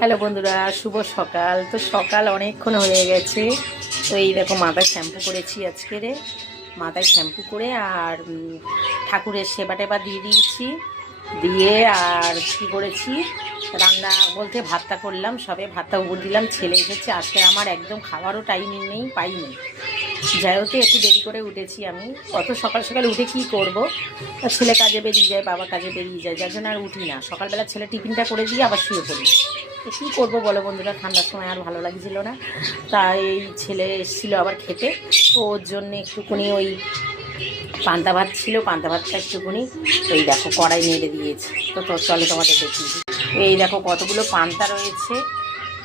Hello বন্ধুরা, শুভ সকাল। তো সকাল অনেকক্ষণ হয়ে গেছে। তো এই দেখো মাথায় শ্যাম্পু করেছি আজকে মাথায় শ্যাম্পু করে আর ঠাকুরের সেবা টেবা দিয়ে দিয়েছি। দিয়ে আর কী করেছি, রান্না বলতে ভাতটা করলাম, সবে ভাতটা উপর দিলাম। ছেলে এসেছে, আজকে আমার একদম খাওয়ারও টাইম নেই, পাইনি। যাই হোক একটু দেরি করে উঠেছি আমি। অত সকাল সকাল উঠে কী করবো, ছেলে কাজে বেরিয়ে যায়, বাবা কাজে বেরিয়ে যায়, যার জন্য আর উঠি না। সকালবেলা ছেলে টিফিনটা করে দিয়ে আবার শুয়ে পড়ি। তো কী করবো বলো বন্ধুরা, ঠান্ডার সময় আর ভালো লাগছিল না। তাই ছেলে এসেছিলো আবার খেতে, তো ওর জন্য একটুখানি ওই পান্তা ভাত ছিল, পান্তা ভাতটা একটুখানি ওই দেখো কড়াই নেড়ে দিয়েছে। তো চলে তোমাদের দেখিয়ে দিই। এই দেখো কতগুলো পান্তা রয়েছে,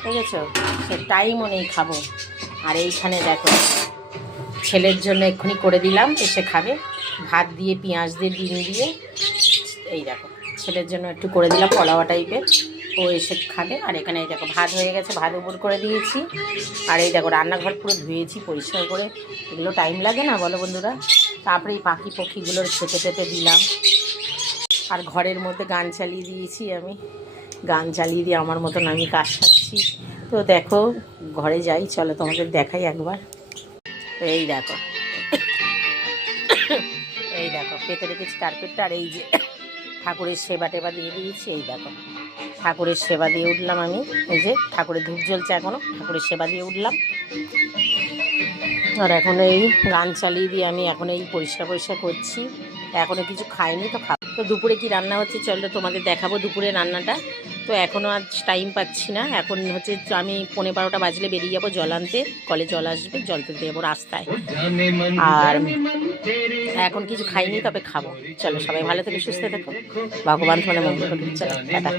দেখেছো? সে টাইমও নেই খাবো। আর এইখানে দেখো ছেলের জন্য এক্ষুনি করে দিলাম, এসে খাবে ভাত দিয়ে, পেঁয়াজ দিয়ে, ডিম দিয়ে। এই দেখো ছেলের জন্য একটু করে দিলাম পোলাও টাইপের, ও এসে খাবে। আর এখানে এই দেখো ভাত হয়ে গেছে, ভাত উপর করে দিয়েছি। আর এই দেখো রান্নাঘর পুরো ধুয়েছি পরিষ্কার করে, এগুলো টাইম লাগে না বলো বন্ধুরা? তারপরে এই পাখি পক্ষীগুলোর খেতে টেতে দিলাম। আর ঘরের মধ্যে গান চালিয়ে দিয়েছি, আমি গান চালিয়ে দিয়ে আমার মতন আমি কাজ সারছি। তো দেখো ঘরে যাই, চলো তোমাদের দেখাই একবার। এই দেখো এই দেখো পেতে রেখেছি কার্পেটটা। আর এই যে ঠাকুরের সেবা টেবা দিয়ে দিয়েছি। এই দেখো ঠাকুরের সেবা দিয়ে উঠলাম আমি, এই যে ঠাকুরের ধূপ জ্বলছে এখনও, ঠাকুরের সেবা দিয়ে উঠলাম। আর এখন এই গান চালিয়ে দিয়ে আমি এখন এই পরিষ্কার করছি। এখনও কিছু খাইনি, তো খাবো। তো দুপুরে কি রান্না হচ্ছে চলো তোমাদের দেখাবো দুপুরে রান্নাটা। তো এখনও আজ টাইম পাচ্ছি না, এখন হচ্ছে আমি 11:15 বাজলে বেরিয়ে যাবো জল আনতে, কলে জল আসবে, জল তুলতে যাবো রাস্তায়। আর এখন কিছু খাইনি, তবে খাবো। চলো সবাই ভালো থেকে সুস্থ থেকো, ভগবান তোমাদের মঙ্গল করুন। চলো টাটা।